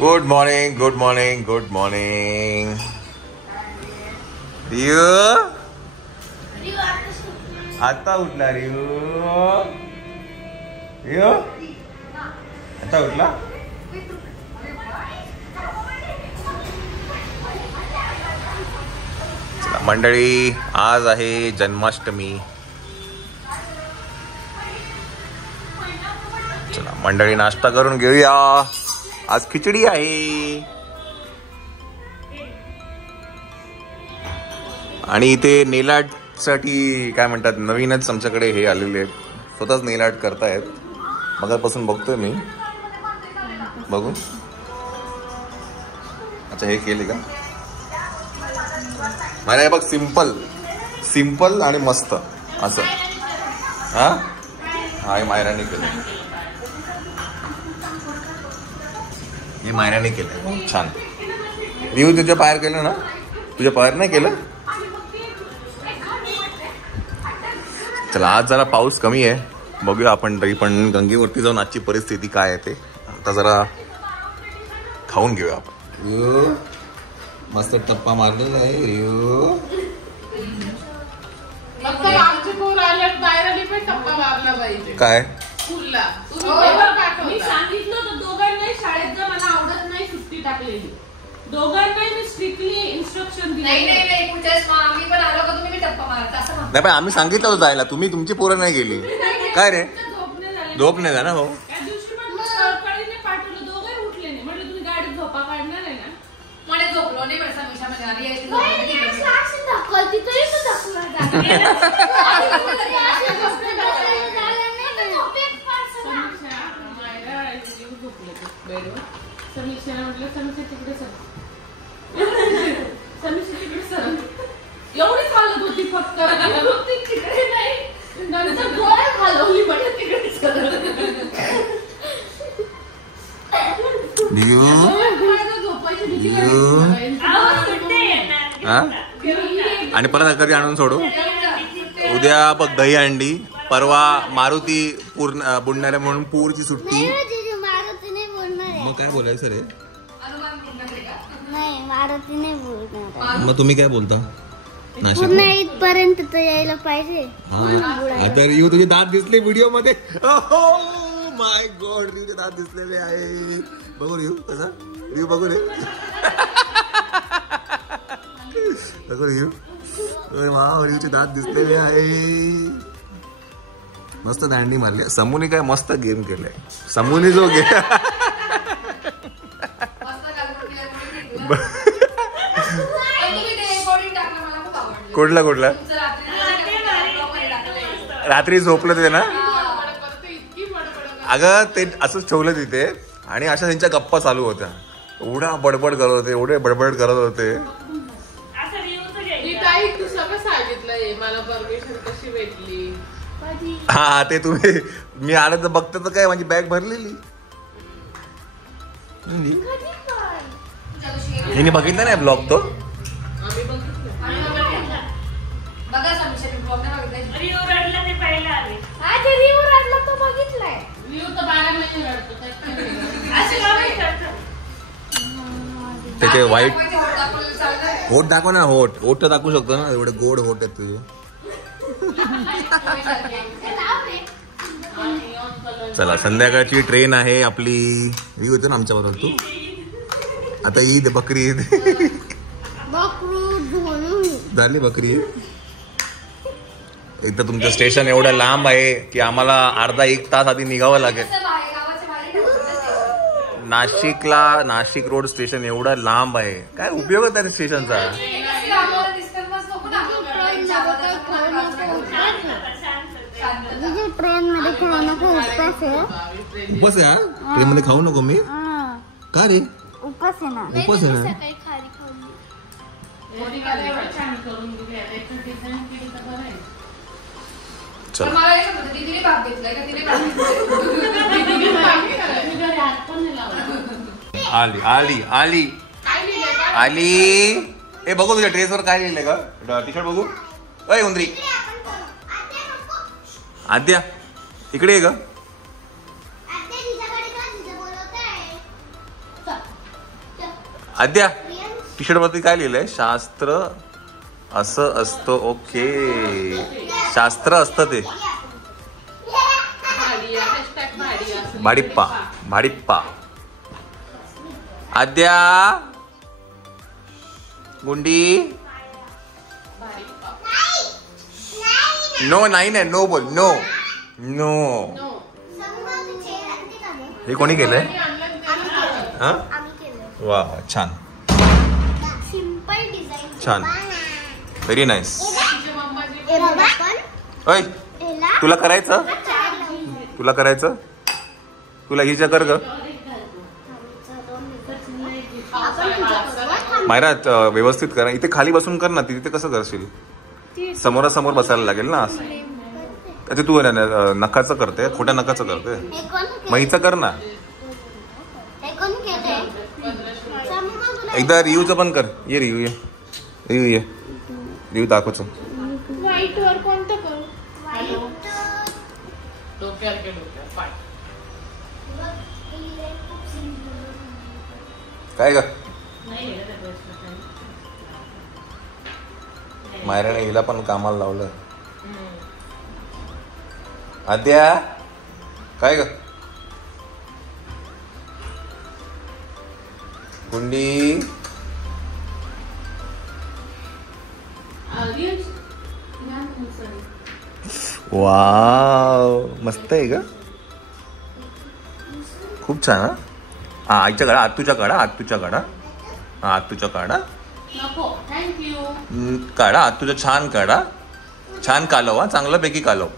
Good morning, good morning, good morning. रियू आता उठला. रियू रियू आता उठला. चला मंडळी, आज आहे जन्माष्टमी. चला मंडळी, नाश्ता करून घेऊया. आज खिचडी आहे. आणि इथे नेल आर्ट साठी काय म्हणतात, नवीनच आमच्याकडे हे आलेले आहेत. स्वतःच नेल आर्ट करतायत. मगापासून बघतोय मी. बघू. अच्छा, हे केले का? मला हे बघ, सिंपल सिंपल आणि मस्त असं. हा हे मायराने केलं. हे मायराने केलं. छान. रिव्ह्यू तुझ्या पायर केलं ना? तुझ्या पायर नाही केलं? चला, आज जरा पाऊस कमी आहे. बघूया आपण तरी पण गंगेवरती जाऊन आजची परिस्थिती काय आहे ते. आता जरा खाऊन घेऊया आपण. मस्त टप्पा मारलेला आहे. काय मी सांगितलं होतं दोघांनाही शाळेत जा, मला आवडत नाही सुट्टी टाकलेली. दोघांनाही मी स्ट्रिक्टली इन्स्ट्रक्शन दिली. नाही आम्ही पण आलो का तुम्ही टप्पा मारता असं नाही, पण आम्ही सांगितलं होतं जायला. तुम्ही तुमची पोरं नाही गेली. काय रे, झोप नाही झाला भाऊ? त्या दिवशी पण सकाळीने पाठवलं, दोघंही उठले नाही. म्हटलं तुम्ही गाडीत झोपा काढणार आहे ना? म्हणे झोपलो नाही. पण समीक्षामध्ये आली आहे समीक्षाने म्हटलं समीक्षा तिकडे सर. समीक्षा तिकडे सर. एवढीच हालत होती फक्त. तिकडे नाही, नंतर डोळ्यात हलवली. म्हटलं तिकडे सर. आणि परत कधी आणून सोडू? उद्या बघ दही अंडी, परवा मारुती बुडणाऱ्या म्हणून पूरची सुट्टी. मग काय बोलायचं रे? नाही, मारुती नाही बोलणार. मग तुम्ही काय बोलता? पूर्ण इथपर्यंत तर यायला पाहिजे. आता रियू तुझे दात दिसले व्हिडिओ मध्ये. माय गॉड, रियूचे दात दिसलेले आहे. बघू रियू कसा. रियू बघू रे. बघू रियू. रियूचे दात दिसलेले आहे. मस्त दांडी मारली. समूने काय मस्त गेम केलाय. समूने जो गेम कुठला कुठला रात्री झोपलं ते ना? अगं ते असंच ठेवलं तिथे आणि अशा त्यांच्या गप्पा चालू होत्या. एवढा बडबड करत होते, एवढे बडबड करत होते. मला परमिशन कशी भेटली? हा ते तुम्ही, मी आलं तर बघते तर काय माझी बॅग भरलेली. हिने बघितलं नाही ब्लॉग तो? बघा समीक्षा ब्लॉग नाही बघितला. रिव्ह्यू रडला ते पहिला आले. आधी रिव्ह्यू रडला तो बघितलाय. रिव्ह्यू तर 12 महिने रडतो. असे काय करतात? त्याचे वाईट होट दाखव ना. होट तर दाखवू शकतो ना. एवढे गोड होट आहेत तुझे. चला, संध्याकाळची ट्रेन आहे आपली. रिव्ह्यू होतं ना आमच्या बरोबर. तू आता ईद, बकरी ईद झाली. बकरी ईद. एक तर तुमचं स्टेशन एवढं लांब आहे की आम्हाला अर्धा 1 तास आधी निघावं लागेल. नाशिक रोड स्टेशन एवढं लांब आहे. काय उपयोग आहे त्या स्टेशनचा? ट्रेन मध्ये खाऊ नको. उपवास आहे. उपवास आहे? ट्रेन मध्ये खाऊ नको मी? का रे? उपवास आहे ना. उपवास आहे ना. आली आली आली आली. ए बघू तुझ्या ड्रेसवर काय लिहिलंय का? टी शर्ट बघू. अय उंदरी, आद्या इकडे ये ग. आद्या टी शर्ट वरती काय लिहिलंय? शास्त्र असं असतं. ओके, शास्त्र असतं ते. भाडिप्पा भाडिप्पा. आद्या गुंडी. नो नाही नाही, नो बोल. No no. हे कोणी केलंय? हा, वा छान सिंपल डिझाइन छान, व्हेरी नाईस. ओय तुला करायचं? तुला करायचं? तुला हिच्या कर ग मायरा. व्यवस्थित करा. इथे खाली बसून कर ना. तिथे कसं करशील? समोरासमोर बसायला लागेल ना. असं ते तू नखाचं करते, खोट्या नखाचं करते. मग हिचं कर ना. एकदा रिव्ह्यूचं पण कर. ये रिव्ह्यू, ये रिव्ह्यू, ये रिव्ह्यू दाखवतो. व्हाईट वर कोणतं करू? काय ग मायराने हिला पण कामाला लावलं. आद्या काय ग कुंडी? वाव मस्त आहे ग, खूप छान. हा आईच्या काढा, आत्तूच्या काढा, आत्तूच्या काढा. हा आत्तूच्या काढा, नको थँक्यू. काढा आत्तूच्या. छान काढा, छान कालव. हा चांगलं पैकी कालव.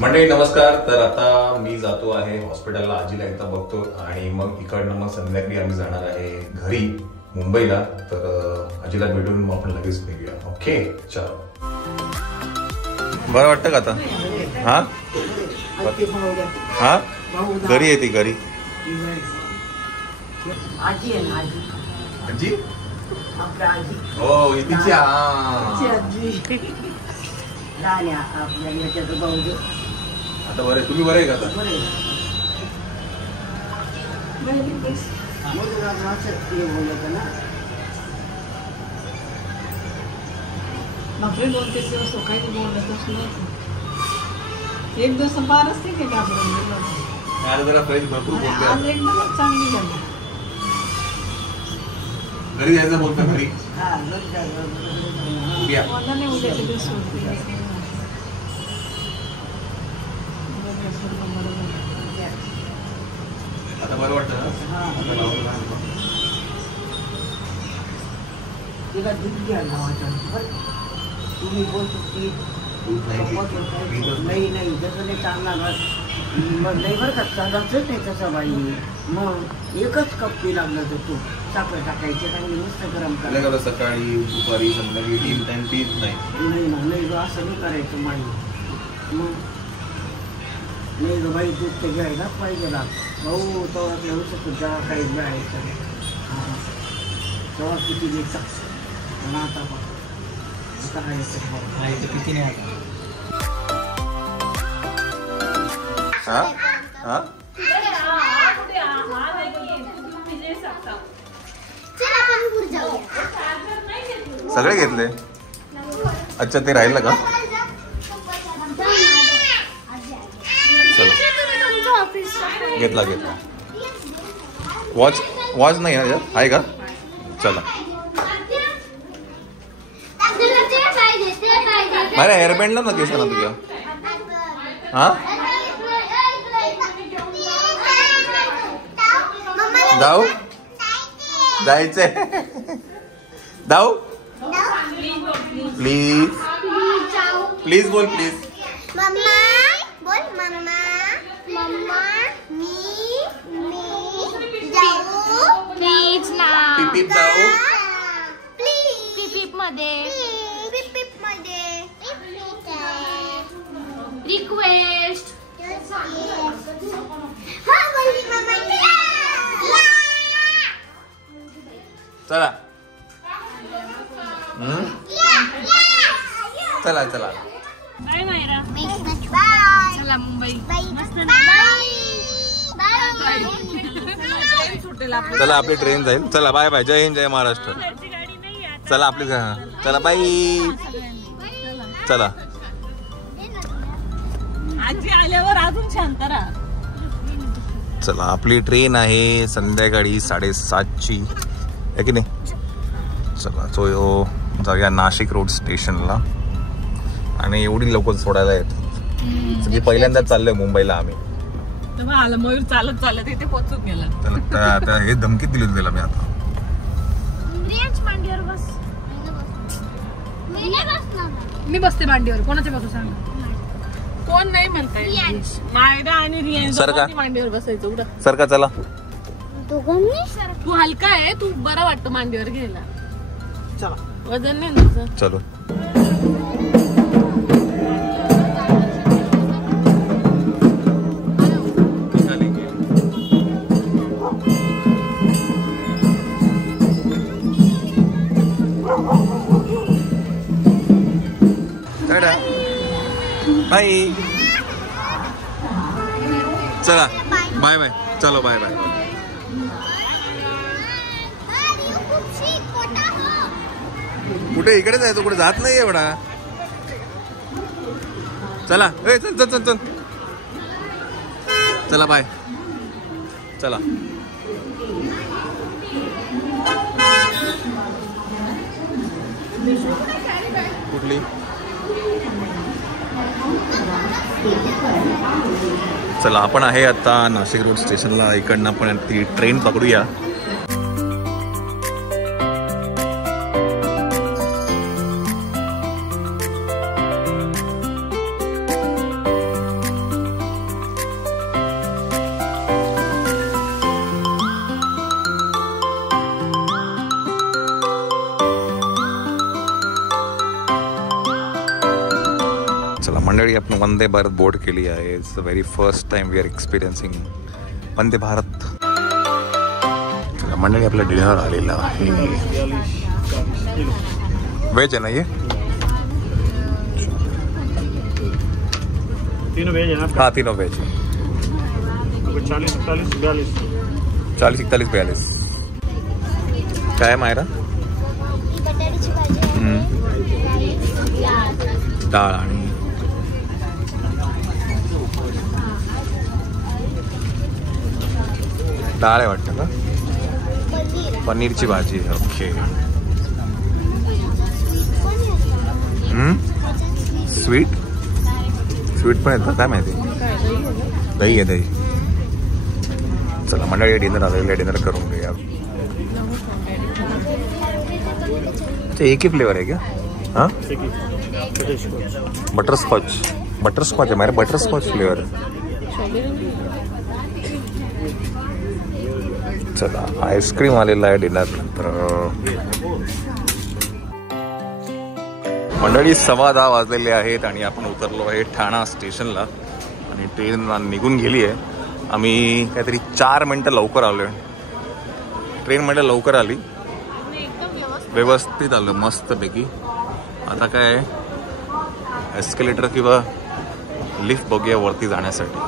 मंडळी नमस्कार. तर आता मी जातो आहे हॉस्पिटलला, आजीला एकदा बघतो आणि मग इकडनं मग संध्याकाळी आम्ही जाणार आहे घरी मुंबईला. तर आजीला भेटून मग आपण लगेच निघूया. ओके चलो. बरं वाटतं का आता? हा हा घरी येते घरी. आजी आहे ना, आजी आजी आपल्या आजी. हो तिची. आपल्या याच्याचं भाऊ. आता बरं तुम्ही बरं आहे का आता? आपले 2-3 दिवस काही बोलतच नाही. एक दिवस बारच नाही केले आपण. आज जरा फ्रेश भरपूर बोलते. आज एकदमच चांगली झाली. घरी जायचं बोलतो घरी. नाही उद्याचे दिवस होते. आता बरं वाटतं ना? तिला दूध घ्यायला लावायचं. तुम्ही बोलतो की नाही नाही जसं नाही चांगला मग नाही बरं का, चालतच नाही तसं बाई. मग एकच कप पी लागलं तर तू साखर टाकायचे आणि मस्त गरम करायचं. सकाळी दुपारी संध्याकाळी 3 टाइम पीत नाही. नाही ना, नाही ग असं नाही करायचं माई. मग नाही ग बाई, दूध तर घ्यायला पाहिजे ना भाऊ. तेव्हा घेऊ शकतो जेव्हा काही घ्यायचं तेव्हा किती घेतात. पण आता बघ आता खायचं किती नाही का. हा हा सगळे घेतले. अच्छा ते राहिलं का? चलो घेतला घेतला. वॉच नाही आहे का? चला. माझ्या हेअरबँड ना केस ना तुझ्या. हा जाऊ जायचंय. जाऊ प्लीज प्लीज बोल प्लीज. मम्मा बोल मम्मा. मम्मा मी जाऊ प्लीज ना. पिपीप जाऊ प्लीज. पिपीप मध्ये पिपीप मध्ये रिक्वेस्ट. हा बोलली मम्मा. चला चला चला चला मुंबई चला आपली ट्रेन जाईल. चला बाय बाय. जय हिंद जय महाराष्ट्र. चला आपली चला बाई. चला आजी आल्यावर अजून शांत राहा. चला आपली ट्रेन आहे संध्याकाळी 7:30ची आहे की नाही. चला सो जाऊया नाशिक रोड स्टेशनला. आणि एवढी लवकर सोडायला येतात. सगळी पहिल्यांदाच चाललोय मुंबईला आम्ही. आला मयूर चालत चालत इथे पोहोचून गेला. आता हे धमकी दिली त्याला मी आता. मी बसते मांडीवर. कोणाच्या बसू सांग. कोण नाही म्हणताय. मायरा आणि रियान सरका. मांडीवर बसायचं. उडा सर का चला. तू हलका आहे. तू बरं वाटतं मांडीवर घ्यायला. चला वजन नाही ना तुझं. चलो. बाय. चला बाय बाय. चलो बाय बाय. कुठे इकडे जायचं. कुठे जात नाही एवढा. चला ए चल चल चल चल. चला बाय. चला कुठली चला आपण आहे आता नाशिक रोड स्टेशनला. इकडनं आपण ती ट्रेन पकडूया. मंडळी आपण वंदे भारत बोर्ड केली आहे. It's the very first time we are experiencing Vande Bharat. मंडळी आपला डिनर आलेला आहे. वेज आहे ना ये. तीनों वेज है ना. हाँ तीनों वेज. 40 41 42. 40 41 42. काय मायरा. डाळ आणि डाळ आहे वाटतं का. पनीरची भाजी. ओके. स्वीट स्वीट पण येतं काय माहिती. दही आहे दही. चला मंडळी डिनर आलेलं. डिनर करून घेऊया. एक ही फ्लेवर आहे क्या. हाँ बटरस्कॉच. बटरस्कॉच आहे मेरा. Butterscotch flavour. चला आईस्क्रीम आलेला आहे डिनर नंतर. मंडळी 10:15 वाजलेले आहेत आणि आपण उतरलो आहे ठाणा स्टेशनला. आणि ट्रेन निघून गेली आहे. आम्ही काहीतरी 4 मिनटं लवकर आलो आहे. ट्रेन म्हणजे लवकर आली. व्यवस्थित आलं मस्तपैकी. आता काय एस्केलेटर किंवा लिफ्ट बघूया वरती जाण्यासाठी.